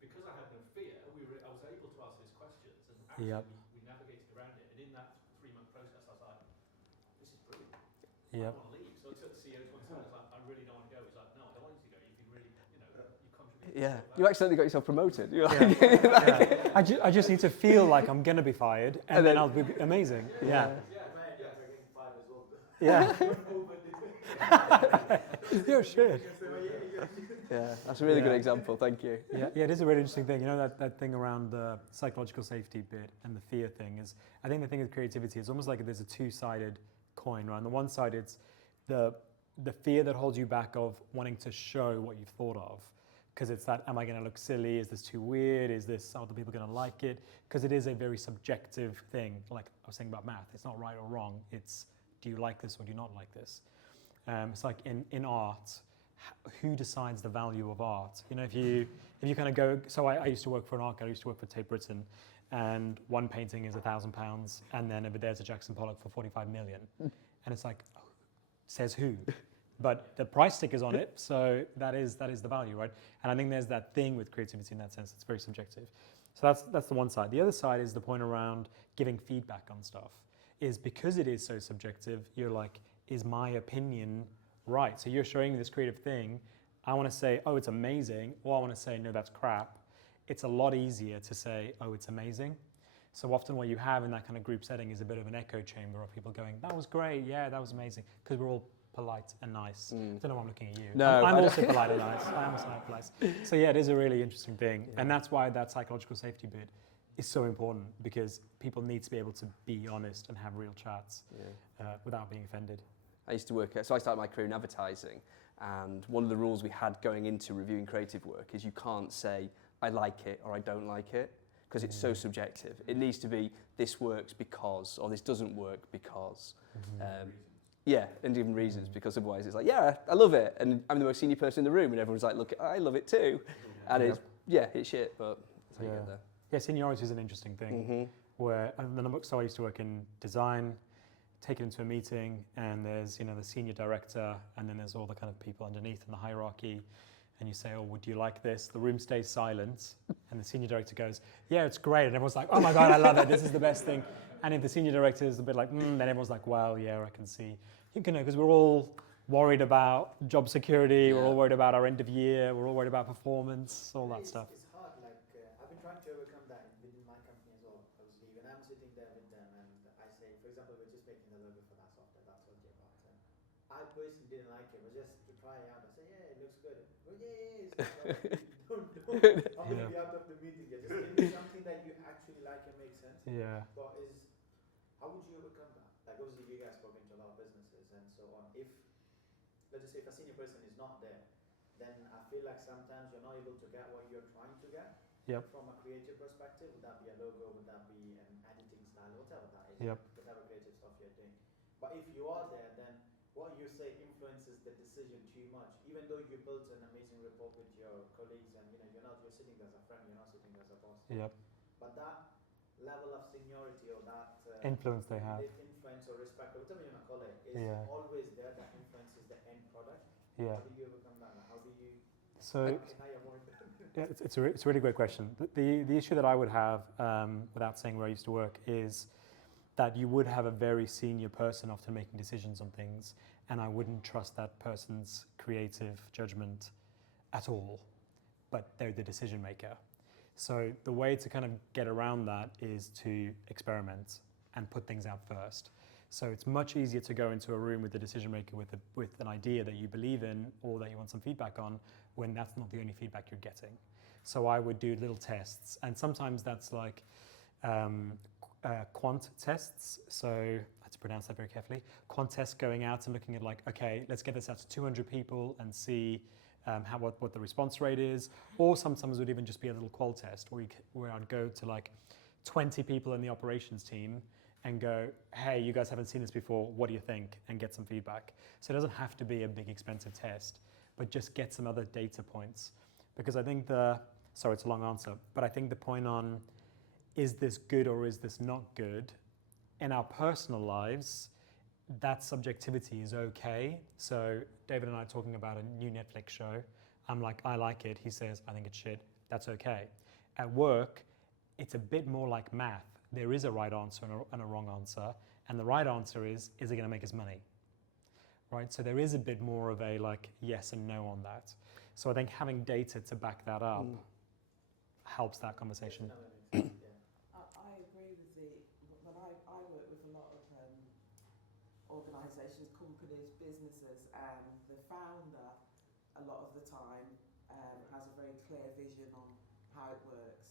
because I had no fear, I was able to ask these questions, and actually we navigated around it. And in that 3-month process, I was like, Yep. want to leave. So I took the CEO to one side. I was like, I really don't want to go. He's like, no, I don't want you to go. You've been really, you contributed. Yeah, you accidentally got yourself promoted. You're like, Yeah. I just need to feel like I'm going to be fired, and then I'll be amazing. Yeah. Yeah. You're shit. yeah, that's a really good example. Thank you. Yeah, it is a really interesting thing. You know, that thing around the psychological safety bit and the fear thing is, I think the thing with creativity is almost like there's a two-sided coin, right? On the one side, it's the fear that holds you back of wanting to show what you've thought of. Because it's that, am I going to look silly? Is this too weird? Are other people going to like it? Because it is a very subjective thing. Like I was saying about math, it's not right or wrong. It's, do you like this or do you not like this? It's like in art, who decides the value of art? You know, if you kind of go, so I used to work for an art gallery, I used to work for Tate Britain, and one painting is £1,000, and then over there's a Jackson Pollock for 45 million. And it's like, says who? But the price stick is on it, so that is the value, right? And I think there's that thing with creativity in that sense, it's very subjective. So that's the one side. The other side is the point around giving feedback on stuff, is because it is so subjective, you're like, is my opinion right? So you're showing me this creative thing, I want to say, oh, it's amazing, or I want to say, no, that's crap. It's a lot easier to say, oh, it's amazing. So often what you have in that kind of group setting is a bit of an echo chamber of people going, that was great, yeah, that was amazing, because we're all polite and nice. I don't know why I'm looking at you. No, I'm also polite and nice. I am also polite. So yeah, it is a really interesting thing. Yeah. And that's why that psychological safety bit is so important, because people need to be able to be honest and have real chats without being offended. I used to work, so I started my career in advertising, and one of the rules we had going into reviewing creative work is you can't say, I like it or I don't like it, because it's so subjective. It needs to be, this works because, or this doesn't work because. Yeah, and even reasons, because otherwise it's like, yeah, I love it, and I'm the most senior person in the room, and everyone's like, look, I love it too. And it's shit, but that's how you get there. Yeah, seniority is an interesting thing, where, so I used to work in design, take it into a meeting, and there's, the senior director, and then there's all the kind of people underneath in the hierarchy, and you say, oh, would you like this? The room stays silent, and the senior director goes, yeah, it's great, and everyone's like, oh my God, I love it, this is the best thing. And if the senior director is a bit like, then everyone's like, well, yeah, I can see. Because we're all worried about job security, we're all worried about our end of year, we're all worried about performance, all that stuff. It's hard, I've been trying to overcome that within my company as well, obviously. When I'm sitting there with them and I say, for example, we're just making the logo for that software that I told you about. I personally didn't like it, but just to try it out, I say, yeah, it looks good. Well, yeah, it's good. I'm going to be out of the meeting. Just give me something that you actually like and makes sense. Yeah. But how would you overcome that? Like, obviously, you guys spoken to a lot of businesses and so on. If, let's just say, if a senior person is not there, then I feel like sometimes you're not able to get what you're trying to get. From a creative perspective. Would that be a logo? Would that be an editing style? Whatever that is. Whatever creative stuff you're doing. But if you are there, then what you say influences the decision too much. Even though you built an amazing rapport with your colleagues, and you're sitting there as a friend, you're not sitting there as a boss. But that level of seniority or that influence they have, influence or respect, or whatever you want to call it, is always there. That influences the end product. How do you overcome that? How do you? It's a really great question. The issue that I would have, without saying where I used to work, is that you would have a very senior person often making decisions on things, and I wouldn't trust that person's creative judgment at all, but they're the decision maker. So the way to kind of get around that is to experiment and put things out first. So it's much easier to go into a room with the decision maker with an idea that you believe in or that you want some feedback on, when that's not the only feedback you're getting. So I would do little tests, and sometimes that's like quant tests. So I have to pronounce that very carefully. Quant tests, going out and looking at like, okay, let's get this out to 200 people and see what the response rate is. Or sometimes it would even just be a little qual test where I'd go to like 20 people in the operations team and go, hey, you guys haven't seen this before, what do you think? And get some feedback. So it doesn't have to be a big expensive test, but just get some other data points. Because I think sorry, it's a long answer, but I think the point on, is this good or is this not good? In our personal lives, that subjectivity is okay. So David and I are talking about a new Netflix show. I'm like, I like it. He says, I think it's shit. That's okay. At work, it's a bit more like math. There is a right answer and a wrong answer. And the right answer is it going to make us money? right? So there is a bit more of a like yes and no on that. So I think having data to back that up helps that conversation. I agree with when I work with a lot of organisations, companies, businesses, and the founder a lot of the time has a very clear vision on how it works.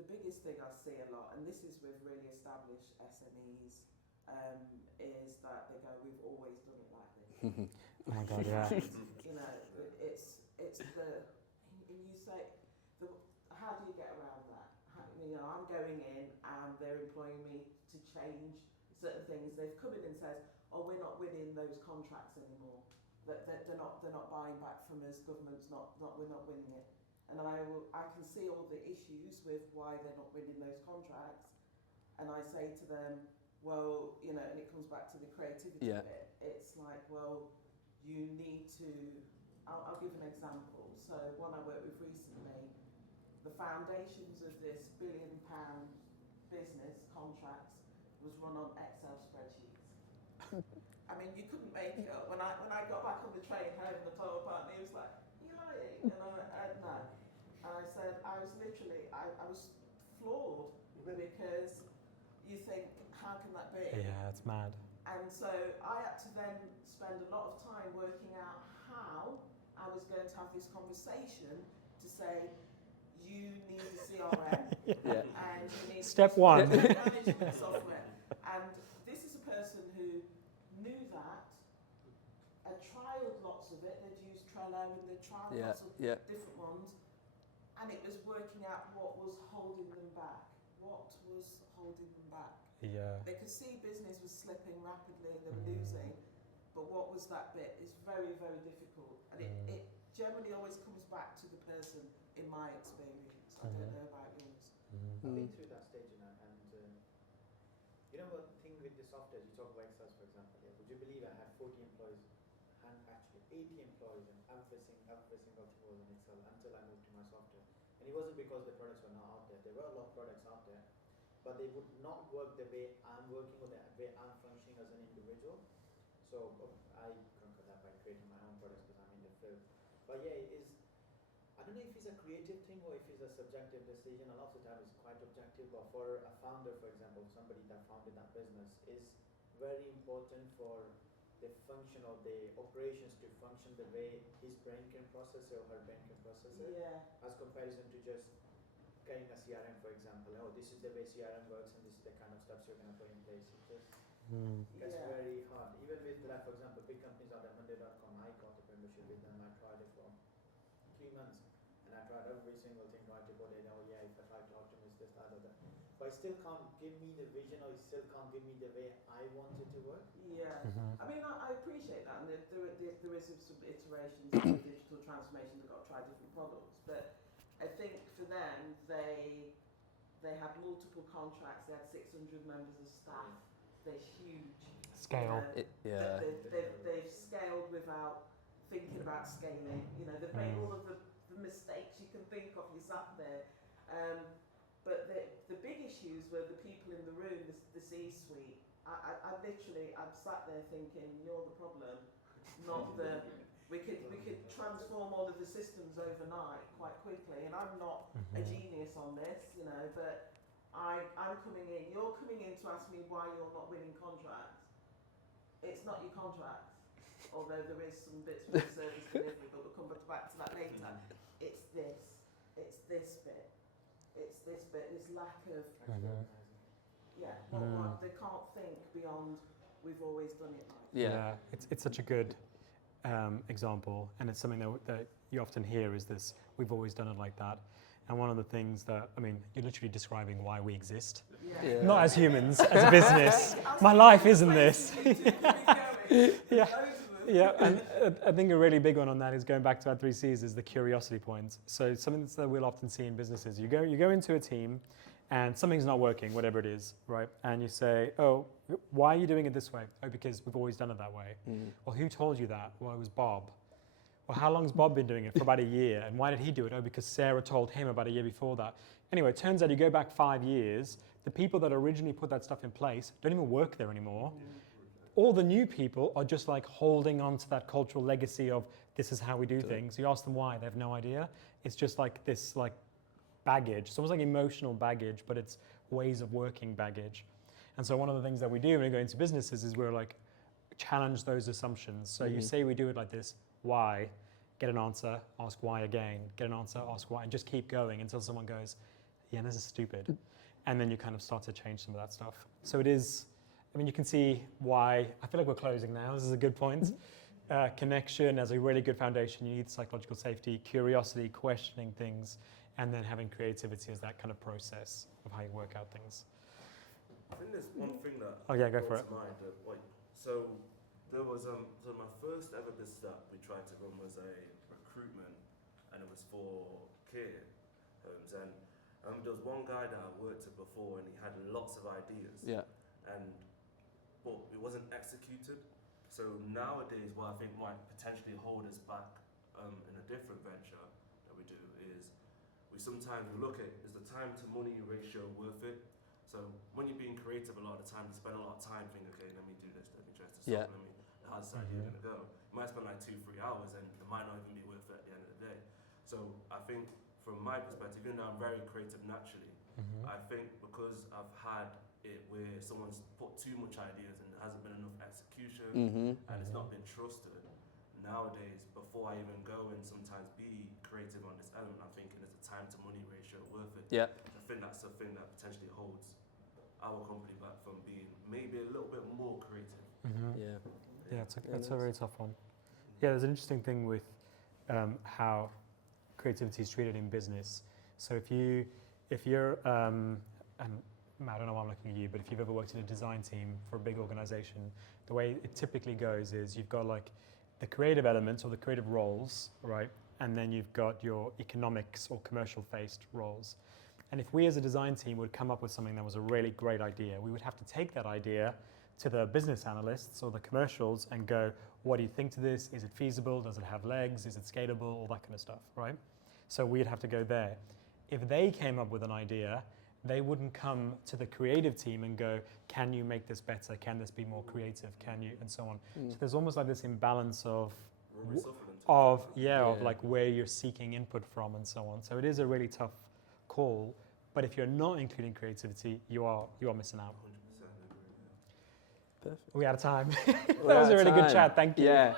The biggest thing I see a lot, and this is with really established SMEs, is that they go, we've always done it like this. Oh my God, yeah. You know, it's and you say, how do you get around that? You know, I'm going in and they're employing me to change certain things. They've come in and said, oh, we're not winning those contracts anymore. They're not buying back from us. Government's we're not winning it. And I can see all the issues with why they're not winning those contracts. And I say to them, well, you know, and it comes back to the creativity bit. It's like, well, you need to. I'll give an example. So one I worked with recently, the foundations of this £1 billion business contracts was run on Excel spreadsheets. I mean, you couldn't make it up. When I got back on the train home, the total partner, he was like, "You lying?" And I went, "No." And I said, I was floored because you think, how can that be? Yeah, it's mad. And so I had to then spend a lot of time working out how I was going to have this conversation to say, you need a CRM and you need Step one. management software. And this is a person who knew that and trialled lots of it. They'd used Trello and they'd trialled lots of different ones. And it was working out what was holding them back. What was holding them back? Yeah. They could see business was slipping rapidly, they were losing, but what was that bit? It's very, very difficult. And it generally always comes back to the person, in my experience. I don't know about yours. I've been through that stage, and you know what the thing with the software, you talk about Excel, for example, would you believe I had 40 employees, and actually 80 employees, and every single thing was in Excel until I moved to my software. And it wasn't because the products were not out there. There were a lot of products out there, but they would not work the way I'm working or the way I'm functioning as an individual. So I conquered that by creating my own products because I'm in the field. But yeah, it is. I don't know if it's a creative thing or if it's a subjective decision. A lot of the time it's quite objective. But for a founder, for example, somebody that founded that business, is very important for the function of the operations to function the way his brain can process it or her brain can process it. Yeah. As comparison to just getting a CRM, for example. Oh, this is the way CRM works and this is the kind of steps you're going to put in place. It just gets very hard. Even with, like, for example, big companies out there, Monday.com, I got the membership with them. I tried it for 3 months. And I tried every single thing, right, to put it, oh yeah, if I try to optimize this, that, or that. But it still can't give me the vision, or it still can't give me the way I want it to work. Yeah. I mean, I appreciate that, and there is some iterations of digital transformation. They've got to try different products, but I think for them, they had multiple contracts. They had 600 members of staff. They're huge. Scale. They've scaled without thinking about scaling. You know, they've made all of the mistakes you can think of. You sat there, but the big issues were the people in the room, the C-suite. I literally, I'm sat there thinking, you're the problem, not the. We could transform all of the systems overnight quite quickly, and I'm not a genius on this, you know, but I'm coming in. You're coming in to ask me why you're not winning contracts. It's not your contracts, although there is some bits with the service delivery, but we'll come back to that later. It's this bit. It's this bit. This lack of they can't think beyond. We've always done it like. Yeah. It's such a good example, and it's something that you often hear is this, we've always done it like that. And one of the things that, I mean, you're literally describing why we exist. Yeah. Not as humans, as a business. My life isn't this. Yeah, and I think a really big one on that is going back to our 3 C's is the curiosity point. So something that we'll often see in businesses, you go into a team and something's not working, whatever it is, right? And you say, oh, why are you doing it this way? Oh, because we've always done it that way. Well, who told you that? Well, it was Bob. Well, how long's Bob been doing it? For about a year. And why did he do it? Oh, because Sarah told him about a year before that. Anyway, it turns out you go back 5 years, the people that originally put that stuff in place don't even work there anymore. all the new people are just like holding on to that cultural legacy of this is how we do things. You ask them why, they have no idea. It's just like this like baggage. It's almost like emotional baggage, but it's ways of working baggage. And so one of the things that we do when we go into businesses is we're like, challenge those assumptions. So you say we do it like this, why? Get an answer, ask why again, get an answer, ask why, and just keep going until someone goes, yeah, this is stupid. And then you kind of start to change some of that stuff. So it is, I mean, you can see why, I feel like we're closing now, this is a good point. Connection as a really good foundation, you need psychological safety, curiosity, questioning things, and then having creativity as that kind of process of how you work out things. I think there's one thing that Go for it. mind. So there was so my first ever business that we tried to run was a recruitment, and it was for care homes. And there was one guy that I worked with before, and he had lots of ideas. Yeah. But it wasn't executed. So nowadays, what I think might potentially hold us back in a different venture that we do is we sometimes look at, is the time to money ratio worth it? So when you're being creative, a lot of the time you spend a lot of time thinking, okay, let me do this, let me dress this up, how's this idea gonna go? You might spend like 2-3 hours, and it might not even be worth it at the end of the day. So I think from my perspective, even though I'm very creative naturally, I think because I've had it where someone's put too much ideas and there hasn't been enough execution and it's not been trusted, nowadays, before I even go and sometimes be creative on this element, I'm thinking, is the time to money ratio worth it? Yeah. I think that's the thing that potentially holds our company back from being maybe a little bit more creative. Yeah, it's a very tough one. Yeah, there's an interesting thing with how creativity is treated in business. So if you're, and Matt, I don't know why I'm looking at you, but if you've ever worked in a design team for a big organization, the way it typically goes is you've got like the creative elements or the creative roles, right? And then you've got your economics or commercial faced roles. And if we as a design team would come up with something that was a really great idea, we would have to take that idea to the business analysts or the commercials and go, what do you think to this? Is it feasible? Does it have legs? Is it scalable? All that kind of stuff, right? So we'd have to go there. If they came up with an idea, they wouldn't come to the creative team and go, can you make this better? Can this be more creative? Can you? And so on. So there's almost like this imbalance of like where you're seeking input from and so on. So it is a really tough call, but if you're not including creativity, you are missing out. 100% agree. Perfect. Are we out of time? That was a really good chat. Thank you. Yeah.